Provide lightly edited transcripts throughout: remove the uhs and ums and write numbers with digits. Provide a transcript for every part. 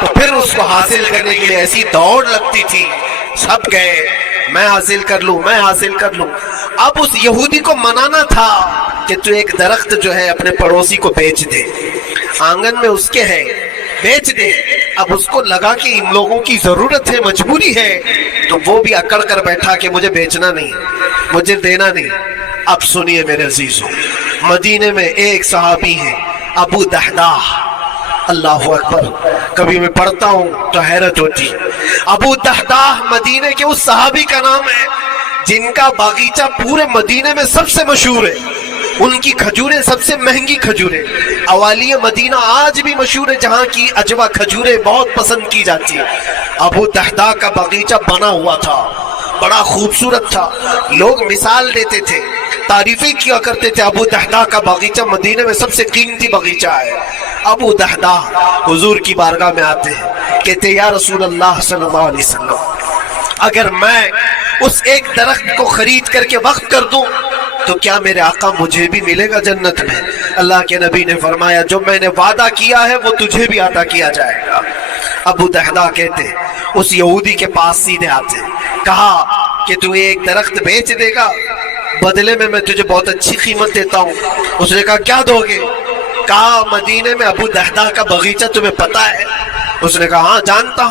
تو پھر اس کو حاصل کرنے کے لیے ایسی دوڑ لگتی تھی، سب گئے میں حاصل کر لوں میں حاصل کر لوں۔ اب اس یہودی کو منانا تھا کہ تو ایک درخت جو ہے اپنے پڑوسی کو بیچ دے، آنگن میں اس کے ہے، بیچ دے۔ اب اس کو لگا کہ ان لوگوں کی ضرورت ہے، مجبوری ہے، تو وہ بھی اکڑ کر بیٹھا کہ مجھے بیچنا نہیں، مجھے دینا نہیں۔ اب سنیے میرے عزیزوں، مدینے میں ایک صحابی ہے ابو دحداح، اللہ اکبر، کبھی میں پڑھتا ہوں تو حیرت ہوتی۔ ابو دحداح مدینے کے اس صحابی کا نام ہے جن کا باغیچہ پورے مدینے میں سب سے مشہور ہے، ان کی کھجوریں سب سے مہنگی کھجوریں، اوالی مدینہ آج بھی مشہور ہے، جہاں کی اجوا کھجوریں بہت پسند کی جاتی ہیں۔ ابو دحداح کا باغیچہ بنا ہوا تھا، بڑا خوبصورت تھا، لوگ مثال دیتے تھے، تعریفیں کیا کرتے تھے، ابو دحداح کا باغیچہ مدینے میں سب سے قیمتی باغیچہ ہے۔ ابو دحداح حضور کی بارگاہ میں آتے ہیں، کہتے ہیں یا رسول اللہ صلی اللہ علیہ وسلم، اگر میں اس ایک درخت کو خرید کر کے وقف کر دوں تو کیا میرے آقا مجھے بھی ملے گا جنت میں؟ اللہ کے نبی نے فرمایا جو میں نے وعدہ کیا ہے وہ تجھے بھی عطا کیا جائے گا۔ ابو دحداح کہتے ہیں اس یہودی کے پاس سیدھے آتے ہیں، کہا کہ تو ایک درخت بیچ دے گا، بدلے میں تجھے بہت اچھی قیمت دیتا ہوں۔ اس نے کہا کیا دو گے؟ کہا مدینے میں ابو دحداح کا باغیچہ تمہیں پتا ہے؟ اس نے کہا ہاں جانتا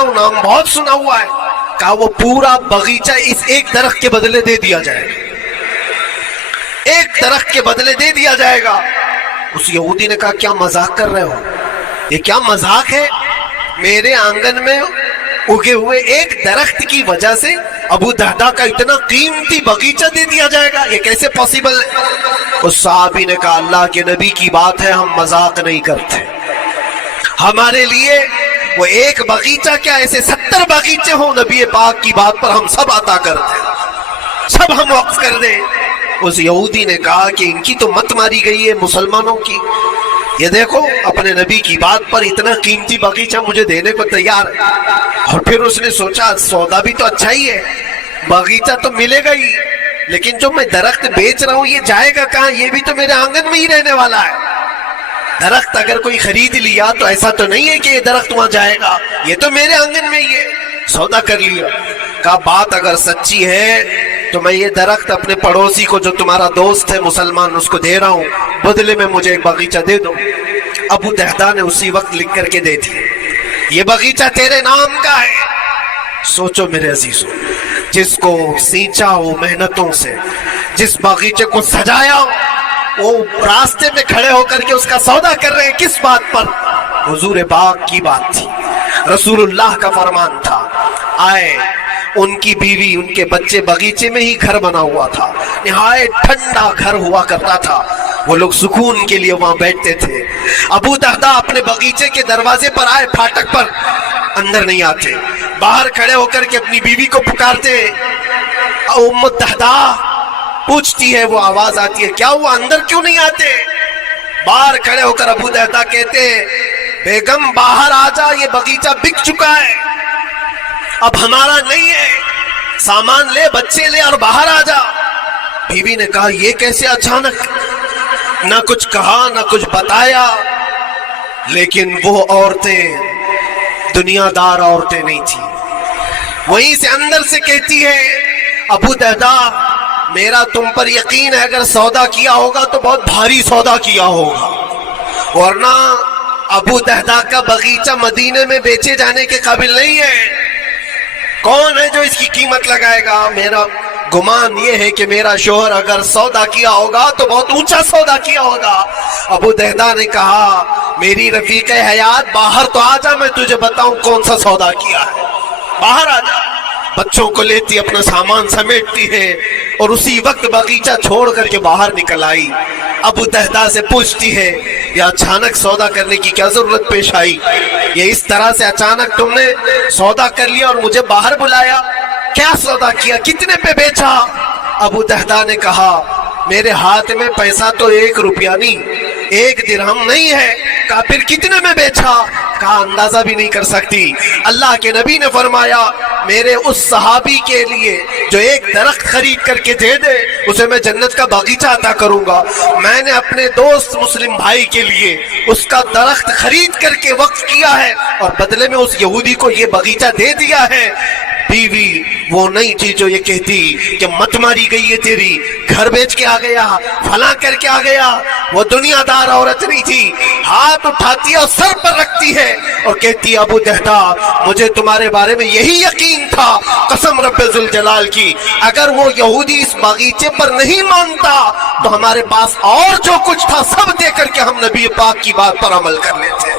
ہوں، نام بہت سنا ہوا ہے۔ کہا وہ پورا باغیچہ اس ایک درخت کے بدلے دے دیا جائے گا، ایک درخت کے بدلے دے دیا جائے گا۔ اس یہودی نے کہا کیا مذاق کر رہے ہو؟ یہ کیا مذاق ہے؟ میرے آنگن میں اگے ہوئے ایک درخت کی وجہ سے ابو دحداح کا اتنا قیمتی باغیچہ دے دیا جائے گا، یہ کیسے پاسبل ہے؟ اس صحابی نے کہا اللہ کے نبی کی بات ہے، ہم مذاق نہیں کرتے، ہمارے لیے وہ ایک باغیچہ کیا ایسے 70 باغیچے ہوں، نبی پاک کی بات پر ہم سب عطا کر دیں، سب ہم وقف کر دیں۔ اس یہودی نے کہا کہ ان کی تو مت ماری گئی ہے مسلمانوں کی، یہ دیکھو اپنے نبی کی بات پر اتنا قیمتی باغیچہ مجھے دینے کو تیار ہے۔ اور پھر اس نے سوچا سودا بھی تو اچھا ہی ہے، باغیچہ تو ملے گا ہی، لیکن جو میں درخت بیچ رہا ہوں یہ جائے گا کہاں؟ یہ بھی تو میرے آنگن میں ہی رہنے والا ہے۔ درخت اگر کوئی خرید لیا تو ایسا تو نہیں ہے کہ یہ درخت وہاں جائے گا، یہ تو میرے آنگن میں ہی ہے۔ سودا کر لیا، کہا بات اگر سچی ہے تو میں یہ درخت اپنے پڑوسی کو جو تمہارا دوست ہے مسلمان اس کو دے رہا ہوں، بدلے میں مجھے ایک باغیچہ دے دو۔ ابو دحداح نے اسی وقت لکھ کر کے دے دی، یہ باغیچہ تیرے نام کا ہے۔ سوچو میرے عزیزوں، جس کو سینچا ہو محنتوں سے، جس باغیچے کو سجایا ہو، وہ راستے میں کھڑے ہو کر کے اس کا سودا کر رہے ہیں، کس بات پر؟ حضور پاک کی بات تھی، رسول اللہ کا فرمان تھا۔ آئے ان کی بیوی ان کے بچے، باغیچے میں ہی گھر بنا ہوا تھا، نہایت ٹھنڈا گھر ہوا کرتا تھا، وہ لوگ سکون کے لیے وہاں بیٹھتے تھے۔ ابو دحداح اپنے باغیچے کے دروازے پر آئے، پھاٹک پر، اندر نہیں آتے، باہر کھڑے ہو کر کے اپنی بیوی کو پکارتے، ام دحداح پوچھتی ہے، وہ آواز آتی ہے کیا ہوا اندر کیوں نہیں آتے؟ باہر کھڑے ہو کر ابو دحداح کہتے ہیں بیگم باہر آ جا، یہ باغیچہ بک چکا ہے، اب ہمارا نہیں ہے، سامان لے، بچے لے اور باہر آ جا۔ بیوی نے کہا یہ کیسے اچانک؟ نہ کچھ کہا نہ کچھ بتایا، لیکن وہ عورتیں دنیا دار عورتیں نہیں تھی، وہیں سے اندر سے کہتی ہے ابو دحداح میرا تم پر یقین ہے، اگر سودا کیا ہوگا تو بہت بھاری سودا کیا ہوگا، ورنہ ابو دحداح کا باغیچہ مدینے میں بیچے جانے کے قابل نہیں ہے، کون ہے جو اس کی قیمت لگائے گا؟ میرا گمان یہ ہے کہ میرا شوہر اگر سودا کیا ہوگا تو بہت اونچا سودا کیا ہوگا۔ ابو دحداح نے کہا میری رفیق حیات باہر تو آ جا، میں تجھے بتاؤں کون سا سودا کیا ہے، باہر آ جا۔ بچوں کو لیتی اپنا سامان سمیٹتی ہے اور اسی وقت باغیچہ چھوڑ کر کے باہر نکل آئی۔ ابو دحداح سے پوچھتی ہے یہ اچانک سودا کرنے کی کیا ضرورت پیش آئی؟ یہ اس طرح سے اچانک تم نے سودا کر لیا اور مجھے باہر بلایا، کیا سودا کیا، کتنے پہ بیچا؟ ابو دحداح نے کہا میرے ہاتھ میں پیسہ تو 1 روپیہ نہیں، 1 درہم نہیں ہے۔ کہا پھر کتنے میں بیچا؟ کا اندازہ بھی نہیں کر سکتی۔ اللہ کے نبی نے فرمایا میرے اس صحابی کے لیے جو ایک درخت خرید کر کے دے دے اسے میں جنت کا باغیچہ عطا کروں گا۔ میں نے اپنے دوست مسلم بھائی کے لیے اس کا درخت خرید کر کے وقف کیا ہے اور بدلے میں اس یہودی کو یہ باغیچہ دے دیا ہے۔ بیوی وہ نہیں تھی جو یہ کہتی کہ مت ماری گئی ہے تیری، گھر بیچ کے آ گیا، فلاں کر کے آ گیا۔ وہ دنیا دار عورت نہیں تھی، ہاتھ اٹھاتی ہے اور سر پر رکھتی ہے اور کہتی ابو دہدا مجھے تمہارے بارے میں یہی یقین تھا، قسم رب ذوالجلال کی اگر وہ یہودی اس باغیچے پر نہیں مانتا تو ہمارے پاس اور جو کچھ تھا سب دے کر کے ہم نبی پاک کی بات پر عمل کر لیتے۔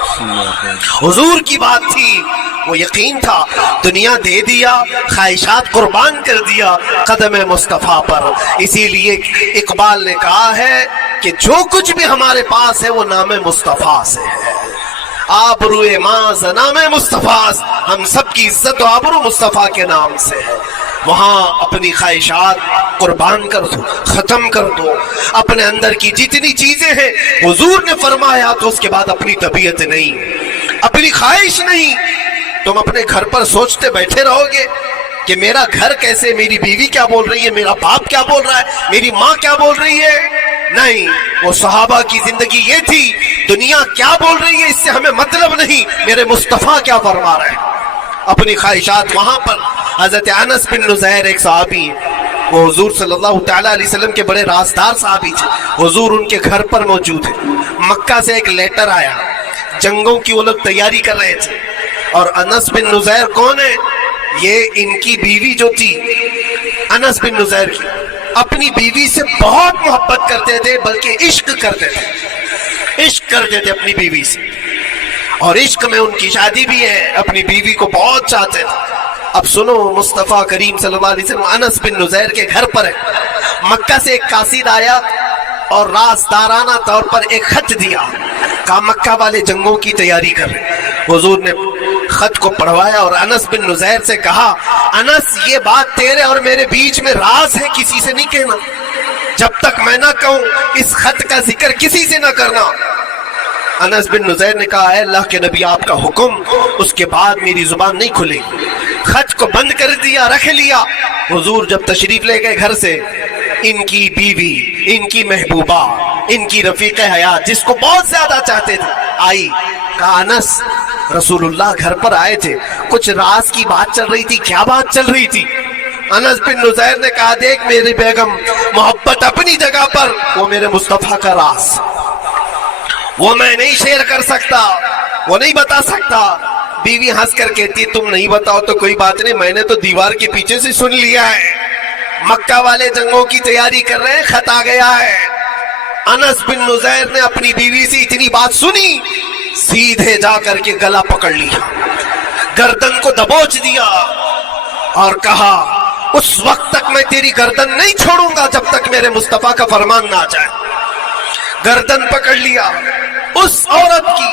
حضور کی بات تھی، وہ یقین تھا، دنیا دے دیا، خواہشات قربان کر دیا قدم مصطفیٰ پر۔ اسی لیے اقبال نے کہا ہے کہ جو کچھ بھی ہمارے پاس ہے وہ نام مصطفیٰ سے ہے، آبرو ماز نام مصطفیٰ، ہم سب کی عزت و آبرو مصطفیٰ کے نام سے ہے۔ وہاں اپنی خواہشات قربان کر دو، ختم کر دو، اپنے اندر کی جتنی چیزیں ہیں حضور نے فرمایا تو اس کے بعد اپنی طبیعت نہیں، اپنی خواہش نہیں، تم اپنے گھر پر سوچتے بیٹھے رہو گے کہ میرا گھر کیسے، میری بیوی کیا بول رہی ہے، میرا باپ کیا بول رہا ہے، میری ماں کیا بول رہی ہے؟ نہیں، وہ صحابہ کی زندگی یہ تھی، دنیا کیا بول رہی ہے اس سے ہمیں مطلب نہیں، میرے مصطفیٰ کیا فرما رہے ہیں۔ اپنی خواہشات وہاں پر۔ حضرت انس بن نزیر ایک صحابی ہے، وہ حضور صلی اللہ تعالیٰ علیہ وسلم کے بڑے رازدار صحابی تھے، حضور ان کے گھر پر موجود ہے۔ مکہ سے ایک لیٹر آیا، جنگوں کی وہ لوگ تیاری کر رہے تھے، اور انس بن نزیر کون ہے؟ یہ ان کی بیوی جو تھی انس بن نزیر کی، اپنی بیوی سے بہت محبت کرتے تھے، بلکہ عشق کرتے تھے، عشق کرتے تھے اپنی بیوی سے، اور عشق میں ان کی شادی بھی ہے، اپنی بیوی کو بہت چاہتے تھے۔ اب سنو، مصطفیٰ کریم صلی اللہ علیہ وسلم انس بن نزیر کے گھر پر ہے، مکہ سے ایک قاصد آیا اور رازدارانہ طور پر ایک خط دیا، کہا مکہ والے جنگوں کی تیاری کر رہے۔ حضور نے خط کو پڑھوایا اور انس بن نزیر سے کہا انس یہ بات تیرے اور میرے بیچ میں راز ہے، کسی سے نہیں کہنا، جب تک میں نہ کہوں اس خط کا ذکر کسی سے نہ کرنا۔ انس بن نزیر نے کہا اے اللہ کے نبی آپ کا حکم، اس کے بعد میری زبان نہیں کھلے۔ خط کو بند کر دیا، رکھ لیا۔ حضور جب تشریف لے گئے گھر سے، ان کی بیوی، ان کی محبوبہ، ان کی رفیق حیات جس کو بہت زیادہ چاہتے تھے آئی، کہا انس رسول اللہ گھر پر آئے تھے، کچھ راز کی بات چل رہی تھی، کیا بات چل رہی تھی؟ انس بن نزیر نے کہا دیکھ میری بیگم، محبت اپنی جگہ پر، وہ میرے مصطفیٰ کا راز، وہ میں نہیں شیئر کر سکتا، وہ نہیں بتا سکتا۔ بیوی ہنس کر کہتی تم نہیں بتاؤ تو کوئی بات نہیں، میں نے تو دیوار کے پیچھے سے سن لیا ہے، مکہ والے جنگوں کی تیاری کر رہے ہیں، خط آ گیا ہے۔ انس بن نزیر نے اپنی بیوی سے اتنی بات سنی، سیدھے جا کر کے گلا پکڑ لیا، گردن کو دبوچ دیا اور کہا اس وقت تک میں تیری گردن نہیں چھوڑوں گا جب تک میرے مصطفیٰ کا فرمان نہ آ جائے۔ گردن پکڑ لیا اس عورت کی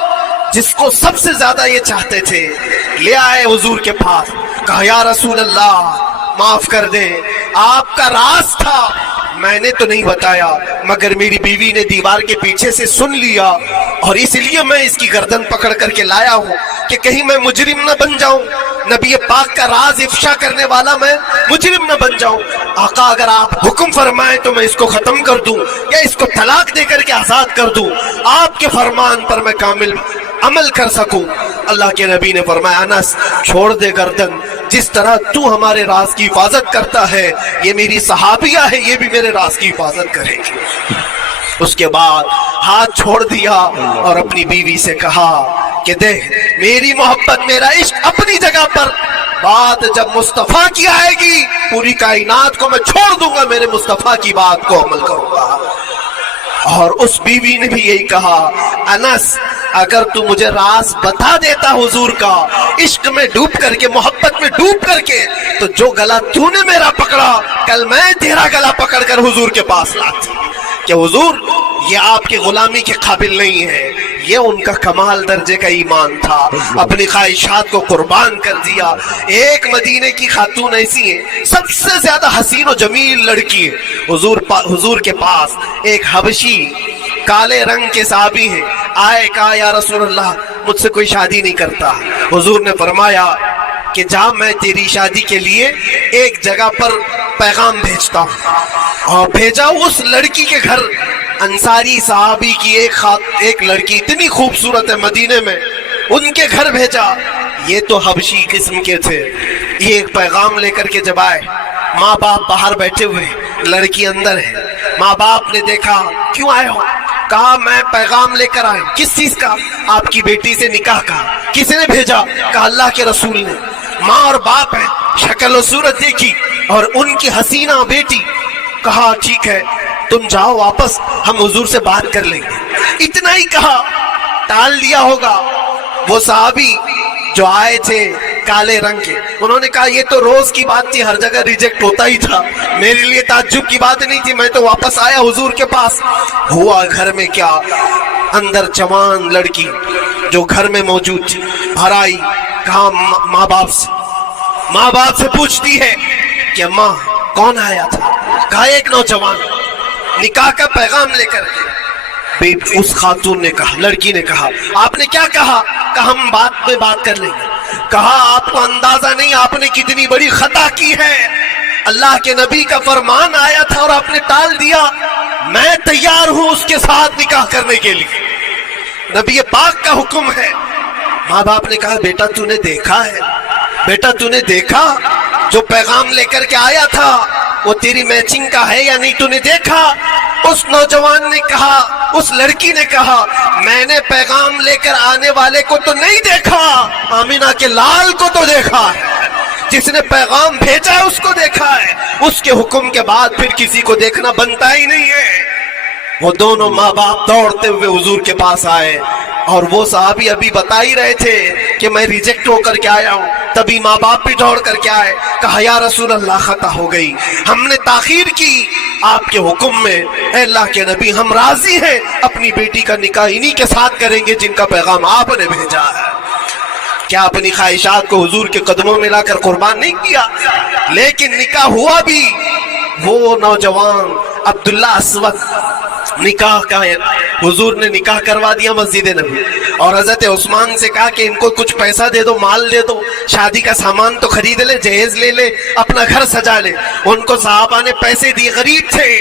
جس کو سب سے زیادہ یہ چاہتے تھے، لے آئے حضور کے پاس، کہا یا رسول اللہ معاف کر دیں، آپ کا راز تھا، میں نے تو نہیں بتایا، مگر میری بیوی نے دیوار کے پیچھے سے سن لیا، اور اس لیے میں اس کی گردن پکڑ کر کے لایا ہوں کہ کہیں میں مجرم نہ بن جاؤں، نبی پاک کا راز افشا کرنے والا میں مجرم نہ بن جاؤں۔ آقا اگر آپ حکم فرمائیں تو میں اس کو ختم کر دوں یا اس کو طلاق دے کر کے آزاد کر دوں، آپ کے فرمان پر میں کامل عمل کر سکوں۔ اللہ کے نبی نے فرمایا انس چھوڑ دے گردن، جس طرح تو ہمارے راز کی حفاظت کرتا ہے، یہ میری صحابیہ ہے، یہ بھی میرے راز کی حفاظت کرے گی۔ اس کے بعد ہاتھ چھوڑ دیا اور اپنی بیوی سے کہا کہ دیکھ میری محبت، میرا عشق اپنی جگہ پر، بات جب مصطفیٰ کی آئے گی پوری کائنات کو میں چھوڑ دوں گا، میرے مصطفیٰ کی بات کو عمل کروں گا۔ اور اس بیوی نے بھی یہی کہا انس اگر تو مجھے راز بتا دیتا حضور کا، عشق میں ڈوب کر کے، محبت میں ڈوب کر کے، تو جو گلا تو نے میرا پکڑا کل میں تیرا گلا پکڑ کر حضور کے پاس لاتی کہ حضور یہ آپ کی غلامی کے قابل نہیں ہے۔ یہ ان کا کمال درجے کا ایمان تھا، اپنی خواہشات کو قربان کر دیا۔ ایک مدینے کی خاتون ایسی ہے، سب سے زیادہ حسین و جمیل لڑکی ہے، حضور کے پاس ایک حبشی کالے رنگ کے صحابی ہیں، آئے کہا یا رسول اللہ مجھ سے کوئی شادی نہیں کرتا. حضور نے فرمایا کہ جا میں تیری شادی کے لیے ایک جگہ پر پیغام بھیجتا ہوں. اور بھیجا اس لڑکی کے گھر. انصاری صحابی کی ایک لڑکی اتنی خوبصورت ہے مدینے میں, ان کے گھر بھیجا. یہ تو حبشی قسم کے تھے. یہ ایک پیغام لے کر کے جب آئے, ماں باپ باہر بیٹھے ہوئے, لڑکی اندر ہے. ماں باپ نے دیکھا کیوں آئے ہو؟ کہا میں پیغام لے کر آئے. کس چیز کا؟ آپ کی بیٹی سے نکاح کا. کس نے بھیجا؟ کہا اللہ کے رسول نے. ماں اور باپ ہیں, شکل و صورت دیکھی اور ان کی حسینہ بیٹی. کہا ٹھیک ہے تم جاؤ واپس, ہم حضور سے بات کر لیں گے. اتنا ہی کہا, ٹال دیا ہوگا. وہ صحابی جو آئے تھے کالے رنگ کے, انہوں نے کہا یہ تو روز کی بات تھی, ہر جگہ ریجیکٹ ہوتا ہی تھا, میرے لیے تعجب کی بات نہیں تھی, میں تو واپس آیا حضور کے پاس. ہوا گھر میں کیا, اندر جوان لڑکی جو گھر میں موجود تھی بھر آئی. کہا ماں باپ سے پوچھتی ہے کہ ماں کون آیا تھا؟ کہا ایک نوجوان نکاح کا پیغام لے کر. اس خاتون نے کہا, لڑکی نے کہا آپ نے کیا کہا؟ کہا ہم بات میں بات کر لیں گے. کہا آپ کو اندازہ نہیں آپ نے کتنی بڑی خطا کی ہے. اللہ کے نبی کا فرمان آیا تھا اور آپ نے ٹال دیا. میں تیار ہوں اس کے ساتھ نکاح کرنے کے لیے, نبی پاک کا حکم ہے. ماں باپ نے کہا بیٹا تو نے دیکھا ہے, بیٹا تو نے دیکھا جو پیغام لے کر کے آیا تھا وہ تیری میچنگ کا ہے یا نہیں, تو نے دیکھا؟ اس نوجوان نے کہا, اس لڑکی نے کہا میں نے پیغام لے کر آنے والے کو تو نہیں دیکھا, آمینہ کے لال کو تو دیکھا ہے, جس نے پیغام بھیجا ہے اس کو دیکھا ہے. اس کے حکم کے بعد پھر کسی کو دیکھنا بنتا ہی نہیں ہے. وہ دونوں ماں باپ دوڑتے ہوئے حضور کے پاس آئے اور وہ صحابی ابھی بتا ہی رہے تھے کہ میں ریجیکٹ ہو کر کے آیا ہوں. تبھی ماں باپ بھی دوڑ کر کے آئے. کہا یا رسول اللہ خطا ہو گئی, ہم نے تاخیر کی آپ کے حکم میں. اے اللہ کے نبی ہم راضی ہیں, اپنی بیٹی کا نکاح انہی کے ساتھ کریں گے جن کا پیغام آپ نے بھیجا ہے. کیا اپنی خواہشات کو حضور کے قدموں میں لا کر قربان نہیں کیا؟ لیکن نکاح ہوا بھی. وہ نوجوان عبداللہ اسود نکاح کا ہے, حضور نے نکاح کروا دیا مسجد نبی, اور حضرت عثمان سے کہا کہ ان کو کچھ پیسہ دے دو, مال دے دو, شادی کا سامان تو خرید لے, جہیز لے لے, اپنا گھر سجا لے. ان کو صحابہ نے پیسے دیے, غریب تھے,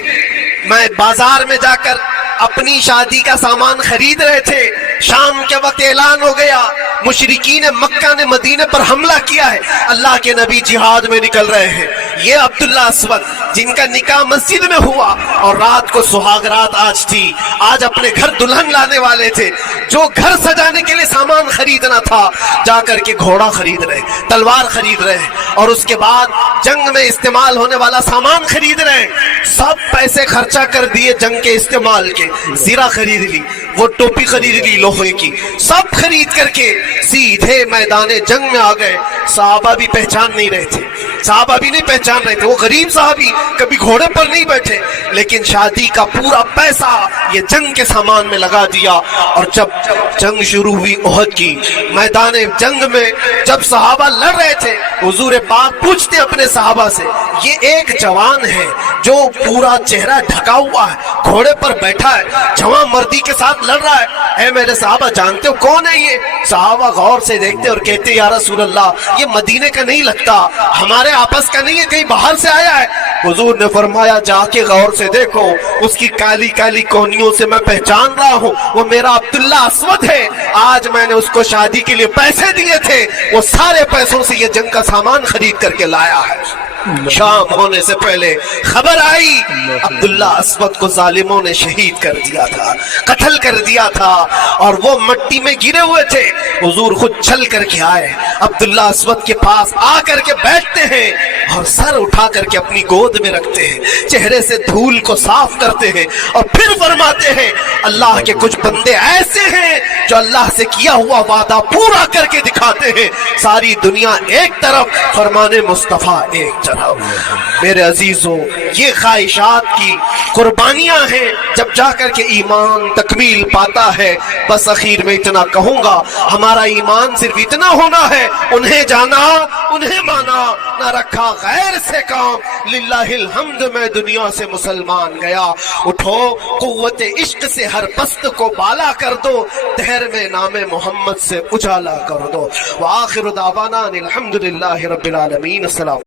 میں بازار میں جا کر اپنی شادی کا سامان خرید رہے تھے. شام کے وقت اعلان ہو گیا مشرکین مکہ نے مدینے پر حملہ کیا ہے, اللہ کے نبی جہاد میں نکل رہے ہیں. یہ عبداللہ اسود جن کا نکاح مسجد میں ہوا اور رات کو سہاگ رات آج تھی, آج اپنے گھر دلہن لانے والے تھے, جو گھر سجانے کے لیے سامان خریدنا تھا جا کر کے گھوڑا خرید رہے, تلوار خرید رہے, اور اس کے بعد جنگ میں استعمال ہونے والا سامان خرید رہے. سب پیسے خرچہ کر دیے جنگ کے استعمال کے, زرہ خرید لی, وہ ٹوپی خرید لی لوہے کی, سب خرید کر کے سیدھے میدان جنگ میں آ گئے. صحابہ بھی پہچان نہیں رہے تھے, صحابہ بھی نہیں پہچان رہے تھے. وہ غریب صحابی کبھی گھوڑے پر نہیں بیٹھے, لیکن شادی کا پورا پیسہ یہ جنگ کے سامان میں لگا دیا. اور جب جنگ شروع ہوئی احد کی, میدان جنگ میں جب صحابہ لڑ رہے تھے, حضور پاک پوچھتے اپنے صحابہ سے, یہ ایک جوان ہے جو پورا چہرہ ڈھکا ہوا ہے, گھوڑے پر بیٹھا ہے, جوان مردی کے ساتھ لڑ رہا ہے, اے میرے صحابہ جانتے ہو کون ہے یہ؟ صحابہ غور سے دیکھتے اور کہتے یا رسول اللہ یہ مدینے کا نہیں لگتا, ہمارے آپس کا نہیں ہے, کہیں باہر سے آیا ہے. حضور نے فرمایا جا کے غور سے دیکھو, اس کی کالی کالی کونیوں سے میں پہچان رہا ہوں, وہ میرا عبداللہ اسود ہے. آج میں نے اس کو شادی کے لیے پیسے دیے تھے, وہ سارے پیسوں سے یہ جنگ کا سامان خرید کر کے لایا ہے. شام ہونے سے پہلے خبر آئی عبداللہ اسود کو ظالموں نے شہید کر دیا تھا, قتل کر دیا تھا, اور وہ مٹی میں گرے ہوئے تھے. حضور خود چل کر کے آئے, عبداللہ اسود کے پاس آ کر کے بیٹھتے ہیں اور سر اٹھا کر کے اپنی گود میں رکھتے ہیں, چہرے سے دھول کو صاف کرتے ہیں, اور پھر فرماتے ہیں اللہ کے کچھ بندے ایسے ہیں جو اللہ سے کیا ہوا وعدہ پورا کر کے دکھاتے ہیں. ساری دنیا ایک طرف, فرمان مصطفیٰ ایک طرف. ذرا۔ میرے عزیزوں، یہ خواہشات کی قربانیاں ہیں جب جا کر کے ایمان تکمیل پاتا ہے۔ بس اخیر میں اتنا کہوں گا، ہمارا ایمان صرف اتنا ہونا ہے، انہیں جانا انہیں مانا، نہ رکھا غیر سے کام، للہ الحمد میں دنیا سے مسلمان گیا۔ اٹھو قوت عشق سے ہر پست کو بالا کر دو، دہر میں نام محمد سے اجالا کر دو۔ وآخر دعوانا الحمدللہ رب العالمین۔ السلام۔